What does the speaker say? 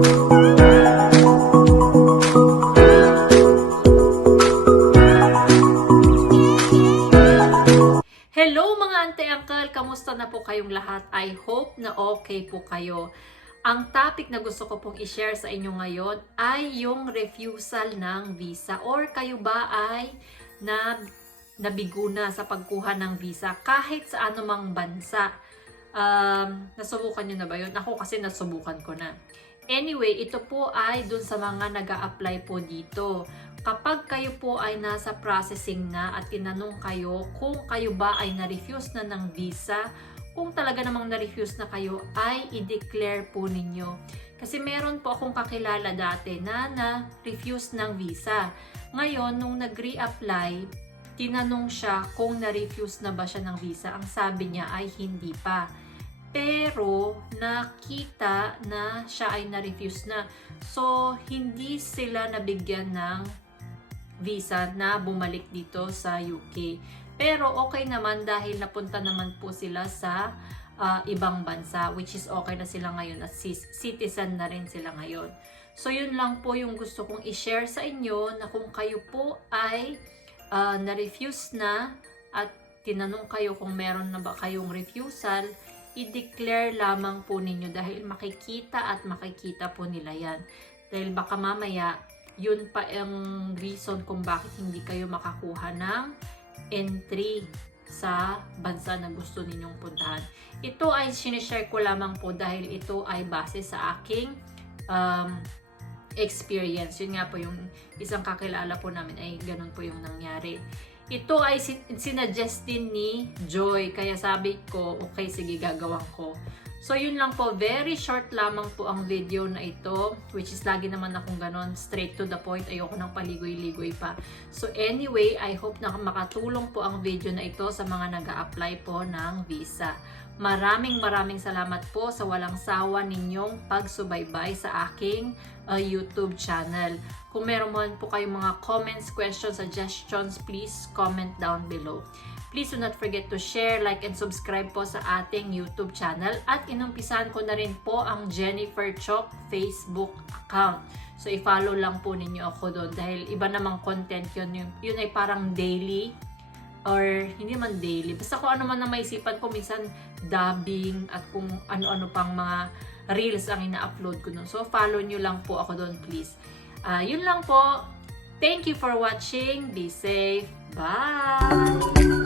Hello mga auntie, uncle! Kamusta na po kayong lahat? I hope na okay po kayo. Ang topic na gusto ko pong i-share sa inyo ngayon ay yung refusal ng visa, or kayo ba ay nabigo na sa pagkuha ng visa kahit sa anumang bansa. Nasubukan nyo na ba yun? Ako kasi nasubukan ko na. Anyway, ito po ay dun sa mga nag-a-apply po dito. Kapag kayo po ay nasa processing na at tinanong kayo kung kayo ba ay na-refuse na ng visa, kung talaga namang na-refuse na kayo, ay i-declare po ninyo. Kasi meron po akong kakilala dati na na-refuse ng visa. Ngayon, nung nag-re-apply, tinanong siya kung na-refuse na ba siya ng visa. Ang sabi niya ay hindi pa. Pero nakita na siya ay na-refuse na. So, hindi sila nabigyan ng visa na bumalik dito sa UK. Pero okay naman dahil napunta naman po sila sa ibang bansa, which is okay na sila ngayon at citizen na rin sila ngayon. So, yun lang po yung gusto kong i-share sa inyo, na kung kayo po ay na-refuse na at tinanong kayo kung meron na ba kayong refusal, i-declare lamang po ninyo dahil makikita at makikita po nila yan. Dahil baka mamaya, yun pa ang reason kung bakit hindi kayo makakuha ng entry sa bansa na gusto ninyong puntahan. Ito ay sinishare ko lamang po dahil ito ay base sa aking experience. Yun nga po, yung isang kakilala po namin ay ganun po yung nangyari. Ito ay sinuggest din ni Joy, kaya sabi ko, okay, sige, gagawin ko. So, yun lang po. Very short lamang po ang video na ito, which is lagi naman akong ganon, straight to the point. Ayoko nang paligoy-ligoy pa. So, anyway, I hope na makatulong po ang video na ito sa mga nag-a-apply po ng visa. Maraming salamat po sa walang sawa ninyong pagsubaybay sa aking YouTube channel. Kung meron man po kayong mga comments, questions, suggestions, please comment down below. Please do not forget to share, like, and subscribe po sa ating YouTube channel. At inumpisahan ko na rin po ang Jennifer Chok Facebook account. So, i-follow lang po ninyo ako doon dahil iba namang content yun. Yun ay parang daily or hindi man daily. Basta kung ano man na maisipan ko, minsan dubbing at kung ano-ano pang mga reels ang ina-upload ko doon. So, follow nyo lang po ako doon, please. Yun lang po. Thank you for watching. Be safe. Bye!